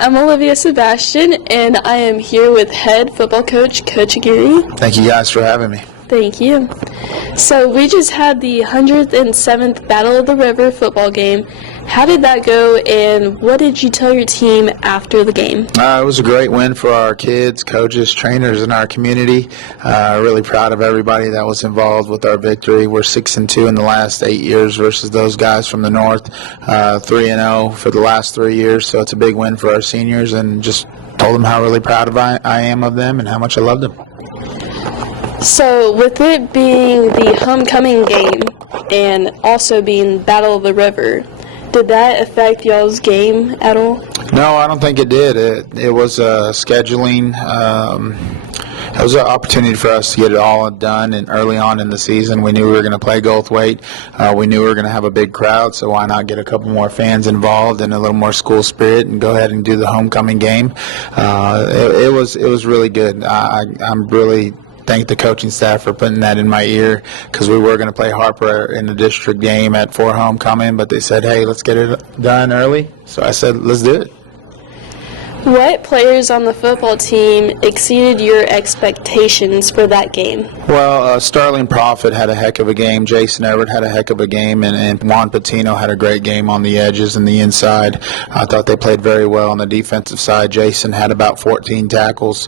I'm Olivoia Sebastian, and I am here with head football coach, Coach Aguirre. Thank you guys for having me. Thank you. So we just had the 107th Battle of the River football game. How did that go, and what did you tell your team after the game? It was a great win for our kids, coaches, trainers in our community. Really proud of everybody that was involved with our victory. We're 6-2 in the last 8 years versus those guys from the north, 3-0 for the last 3 years. So it's a big win for our seniors, and just told them how really proud I am of them and how much I love them. So with it being the homecoming game and also being Battle of the River, did that affect y'all's game at all? No, I don't think it did. It was scheduling. It was an opportunity for us to get it all done, and early on in the season we knew we were going to play Goldthwaite. We knew we were going to have a big crowd, so why not get a couple more fans involved and a little more school spirit and go ahead and do the homecoming game. It was really good. I'm really thank the coaching staff for putting that in my ear, because we were going to play Harper in the district game for homecoming, but they said, hey, let's get it done early. So I said, let's do it. What players on the football team exceeded your expectations for that game? Well, Sterling Profit had a heck of a game. Jason Everett had a heck of a game, and Juan Patino had a great game on the edges and the inside. I thought they played very well on the defensive side. Jason had about 14 tackles.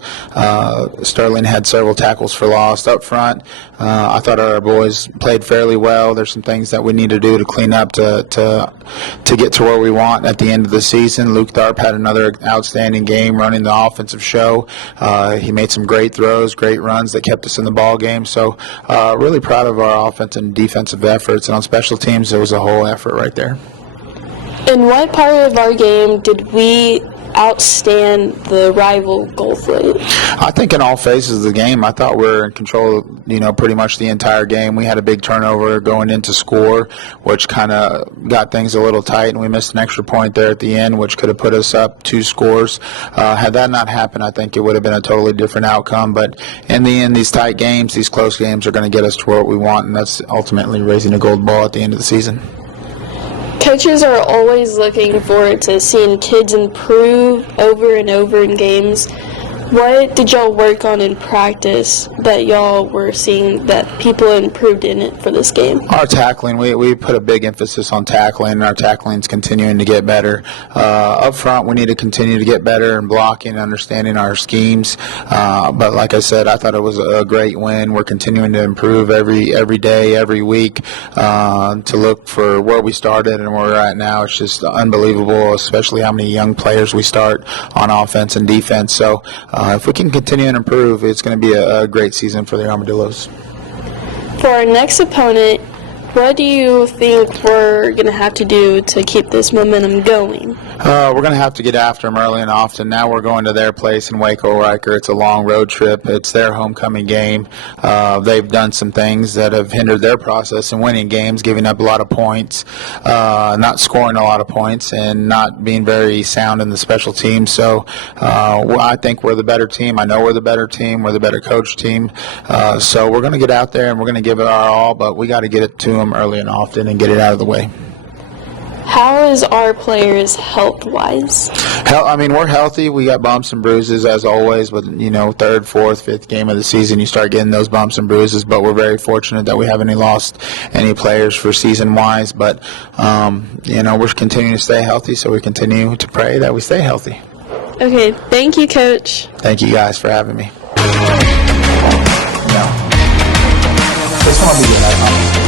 Sterling had several tackles for loss. Up front, I thought our boys played fairly well. There's some things that we need to do to clean up to get to where we want at the end of the season. Luke Tharp had another outstanding game running the offensive show. He made some great throws, great runs that kept us in the ball game. So really proud of our offense and defensive efforts. And on special teams, it was a whole effort right there. In what part of our game did we outstand the rival Goldthwaite? I think in all phases of the game, I thought we were in control, pretty much the entire game. We had a big turnover going into score, which kind of got things a little tight, and we missed an extra point there at the end, which could have put us up 2 scores. Had that not happened, I think it would have been a totally different outcome. But in the end, these tight games, these close games are going to get us to where we want, and that's ultimately raising a gold ball at the end of the season. Coaches are always looking forward to seeing kids improve over and over in games. What did y'all work on in practice that y'all were seeing that people improved in it for this game? Our tackling, we put a big emphasis on tackling, and our tackling's continuing to get better. Up front, we need to continue to get better in blocking and understanding our schemes. But like I said, I thought it was a great win. We're continuing to improve every day, every week, to look for where we started and where we're at now. It's just unbelievable, especially how many young players we start on offense and defense. So if we can continue and improve, it's going to be a great season for the Armadillos. For our next opponent, what do you think we're going to have to do to keep this momentum going? We're going to have to get after them early and often. Now we're going to their place in Waco, Riker. It's a long road trip. It's their homecoming game. They've done some things that have hindered their process in winning games, giving up a lot of points, not scoring a lot of points, and not being very sound in the special teams. So I think we're the better team. I know we're the better team. We're the better coach team. So we're going to get out there and we're going to give it our all, but we got to get it to them early and often and get it out of the way. How is our players health-wise? We're healthy. We got bumps and bruises as always, but third, fourth, fifth game of the season, you start getting those bumps and bruises. But we're very fortunate that we haven't lost any players for season-wise. But we're continuing to stay healthy, so we continue to pray that we stay healthy. Okay, thank you, Coach. Thank you guys for having me. This one will be good, I promise.